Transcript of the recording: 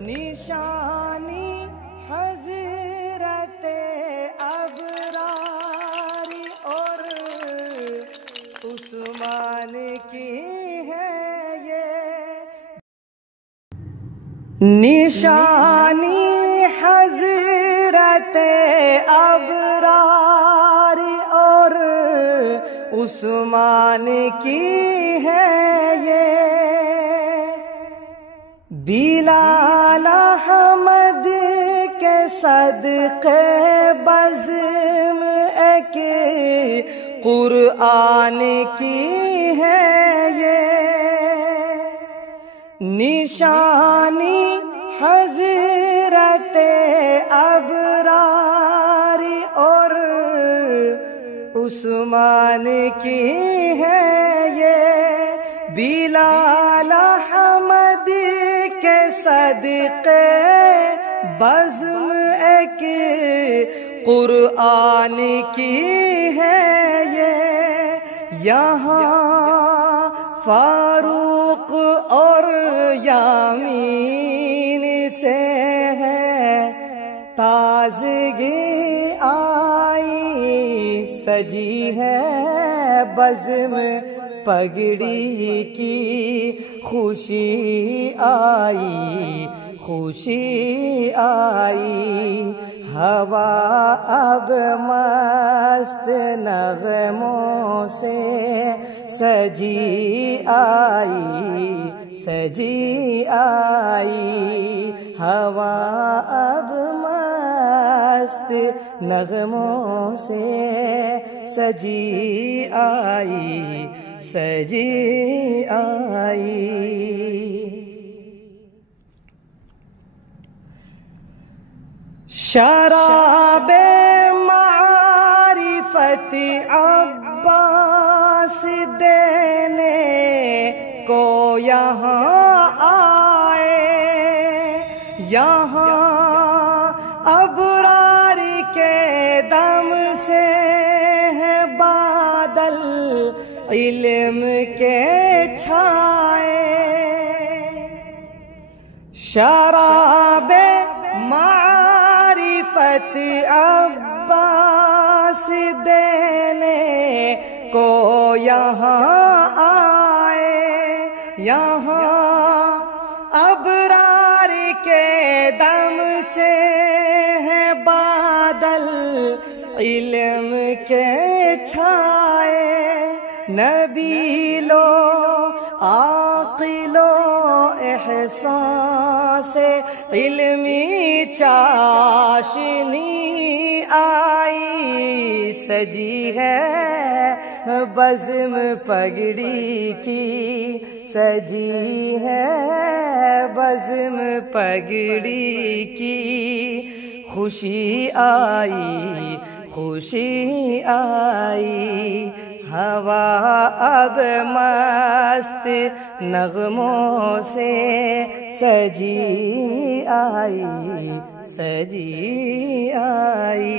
نشانی حضرت ابرار اور عثمان کی ہے یہ، نشانی حضرت ابرار اور عثمان کی ہے یہ، بلال احمد کے صدقے بزم ایک قرآن کی ہے یہ، نشانی حضرت ابرار اور عثمان کی ہے یہ، بلال احمد کے صدقے بزم ایک قرآن کی ہے یہ، یہاں فاروق اور یامین سے ہے تازگی آئی، سجی ہے بزم پگڑی کی خوشی آئی، خوشی آئی، ہوا اب مست نغموں سے سجی آئی، سجی آئی، ہوا اب مست نغموں سے سجی آئی، سجی آئی۔ شراب معرفت عباس دینے کو یہاں آئے، یہاں ابرار کے دم سے ہے بادل علم کے چھائے، شراب معرفت عباس دینے کو یہاں آئے، یہاں ابرار کے دم سے ہے بادل علم کے چھائے، نبیلو عاقلو احساس علمی چاشنی آئی، سجی ہے بزم پگڑی کی، سجی ہے بزم پگڑی کی، خوشی آئی، خوشی آئی، ہوا اب مست نغموں سے سجی آئی، سجی آئی۔